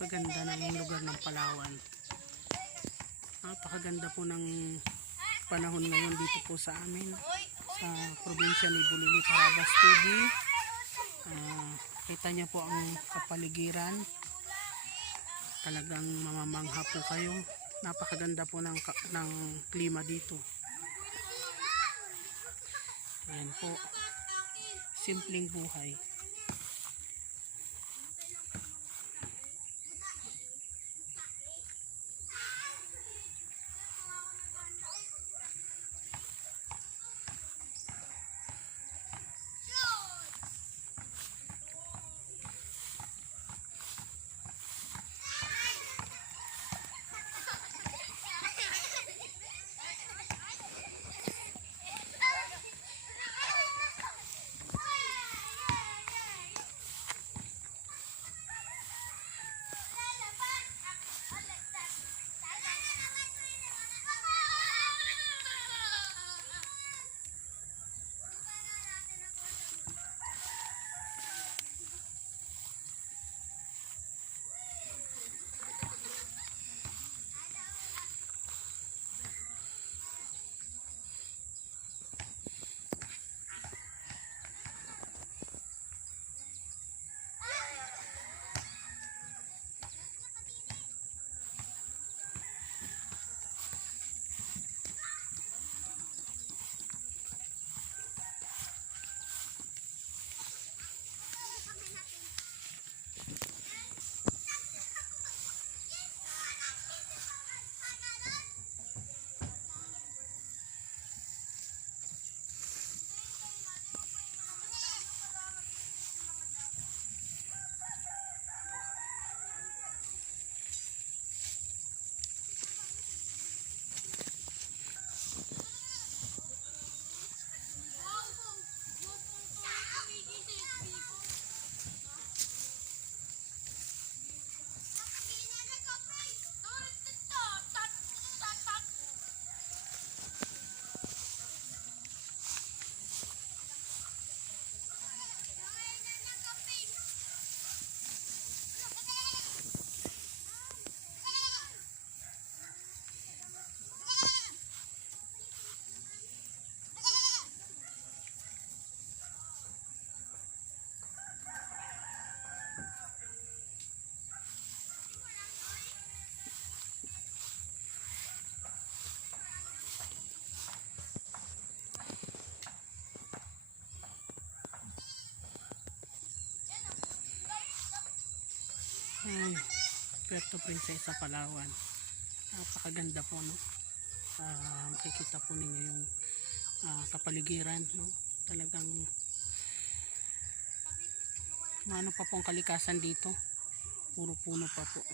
Napakaganda ng lugar ng Palawan. Napakaganda po ng panahon ngayon dito po sa amin, sa probinsya ni Bulili, Carabas TV. Kita niyo po ang kapaligiran. Talagang mamamangha po kayo. Napakaganda po ng klima dito. Ayan po. Simpleng buhay. Ayan, Puerto Princesa, Palawan. Napakaganda po, no? Makikita po ninyo yung kapaligiran, no? Talagang ano pa pong kalikasan dito, puro puno pa po.